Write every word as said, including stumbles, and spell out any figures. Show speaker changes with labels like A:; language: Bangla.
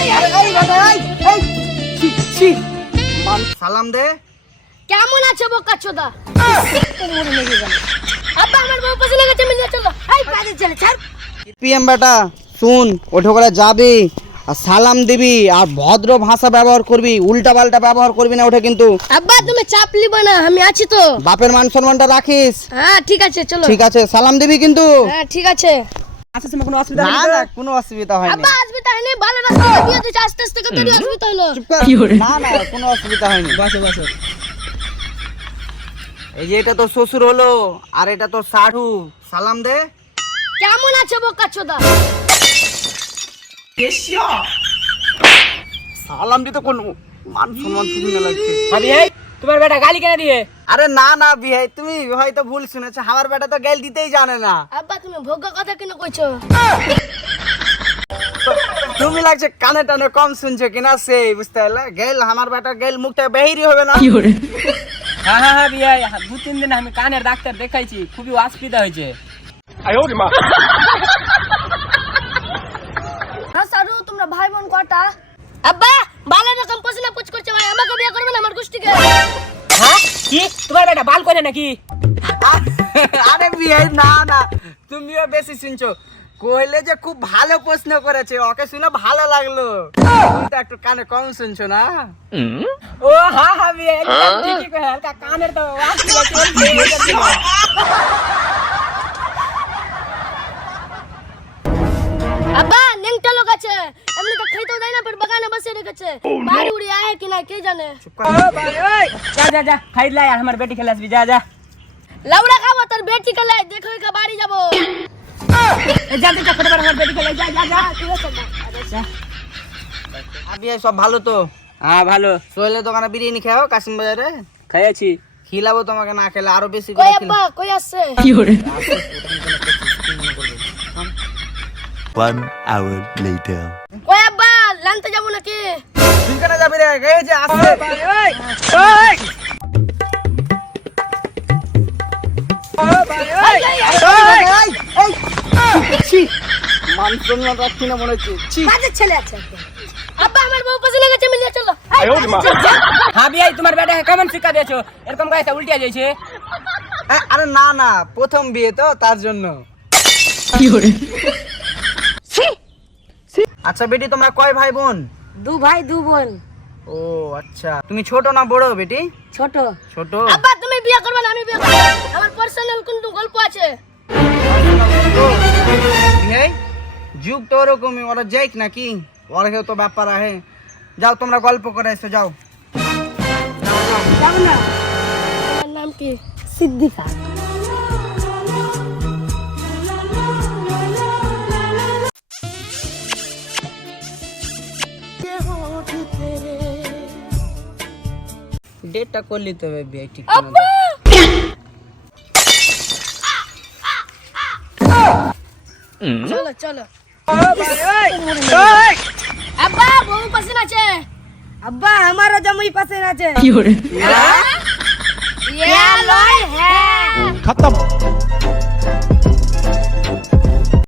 A: সালাম দে।
B: কেমন আছে বোকাচোদা? আব্বা আমার বউ পছন্দ গেছে, মিলে চলো। এই কাজে চলে ছাড়।
A: পিএম বেটা শুন, ওঠো করে যাবি আর সালাম দিবি আর ভদ্র ভাষা ব্যবহার করবি, উল্টা পাল্টা ব্যবহার করবি না ওঠে কিন্তু।
B: আব্বা তুমি চাপ লিবা না, আমি আছি তো।
A: বাপের মান সম্মানটা রাখিস।
B: হ্যাঁ ঠিক আছে চলো।
A: ঠিক আছে সালাম দিবি কিন্তু।
B: হ্যাঁ ঠিক আছে।
C: আসার সময় কোনো অসুবিধা
A: না
C: নেই
A: না কোনো অসুবিধা হয়নি।
B: আব্বা আসবে তাহলে ভালো রাস্তা দিয়ে দিতে, আস্তে আস্তে কত অসুবিধা হলো।
A: চুপ কর। না না কোনো অসুবিধা হয়নি।
C: বসো বসো।
A: এই যে এটা তো শ্বশুর হলো আর এটা তো শাড়ু। সালাম দে।
B: কেমন আছে বোকাচোদা?
A: সালাম দিতে কোন মান সম্মান তুমি না লাগছে।
C: ভাবি এই তোমার বেটা গালি কেন দিয়ে?
A: আরে না না বিহাই, তুমি হয়তো ভুল শুনেছো, আমার বেটা তো গেল দিতেই জানে না।
B: আব্বা তুমি ভোগ্য কথা কেন কইছো?
A: তুমি লাগছে কানে টানে কম শুনছো কিনা সেই বুঝতে পারলে। গেল আমার বেটা গেল মুখটা বেহিরি হবে না।
C: হ্যাঁ হ্যাঁ হ্যাঁ বিয়াই, দু তিন দিন আমি কানের ডাক্তার দেখাইছি, খুবই অসুবিধা হয়েছে।
B: হ্যাঁ সারু তোমরা ভাই বোন কটা? আব্বা ভালো রকম পছন্দ পুছ করছে ভাই, আমাকে বিয়ে করবে না আমার গোষ্ঠীকে?
C: হ্যাঁ কি তোমার বেটা বাল করে নাকি?
A: আরে বিহাই না না, তুমিও বেশি শুনছো। কইলে যে খুব ভালো প্রশ্ন করেছে, ওকে শুনে ভালো লাগলো। তুমি তো একটু কানে কম শুনছো না।
C: ও হ্যাঁ হ্যাঁ বিয়াই, একদম ঠিকই কই, হালকা কানের তো অসুবিধা চলছে।
B: আব্বা নেংটা লোক আছে, এমনি তো খাইতেও দেয় না, পর বাগানে বসে রেখেছে। বাড়ি উড়ি আয় কি না কে জানে।
C: ও ভাই ওই যা যা যা খাই লাই, আর আমার বেটি খেলে আসবি, যা যা
B: লাউড়া খাবো তোর বেটি খেলে, দেখো একা বাড়ি যাবো।
C: যা যা যা, ফটাফট আমার বেটি খেলে যা যা যা।
B: ঠিক আছে যা।
A: আর বিহাই সব ভালো তো?
C: হ্যাঁ ভালো,
A: সোহেলের দোকানে বিরিয়ানি খাও কাশিম বাজারে।
C: খাইছি।
A: খিলাবো তোমাকে, না খেলে আরো বেশি
B: কই
A: করে
B: আব্বা কই আসছে?
D: One hour later.
B: কই আব্বা লানতে যাবো নাকি?
A: তুই কেন যাবি রে? এই যে আসছে। মান সম্মান রাখছি না মনে হচ্ছে। ছি।
B: কাজের ছেলে আছে একটা। আব্বা আমার বউ পছন্দ গেছে, মিলে চলো।
C: হ্যাঁ বিয়াই তোমার বেটা কেমন শিক্ষা দিয়েছো? এরকম গায়ে উল্টিয়া যাইছে।
A: এ, আরে না না প্রথম বিয়ে তো তার জন্য। আচ্ছা বেটি তোমরা কয় ভাই বোন?
B: দু ভাই দু বোন।
A: ও আচ্ছা, তুমি ছোট না বড় বেটি?
B: ছোট।
A: ছোট।
B: আব্বা তুমি বিয়ে করবে না আমি বিয়ে করব, আমার পার্সোনাল কিন্তু গল্প আছে।
A: এই যুগ তো ওরকমই, ওরা যাইক নাকি ওর তো ব্যাপার আহে। যাও তোমরা গল্প করে এসো যাও।
B: যাও না। আমার নাম কি? সিদ্দিকা।
A: ডেটটা করে নিতে হবে বিয়ে ঠিক
B: আব্বা চলো চলো। আব্বা বউ পছন্দ আছে? আব্বা আমারও জামাই পছন্দ আছে। কি হরে? ইয়া লয় হ্যাঁ।
D: Khatam.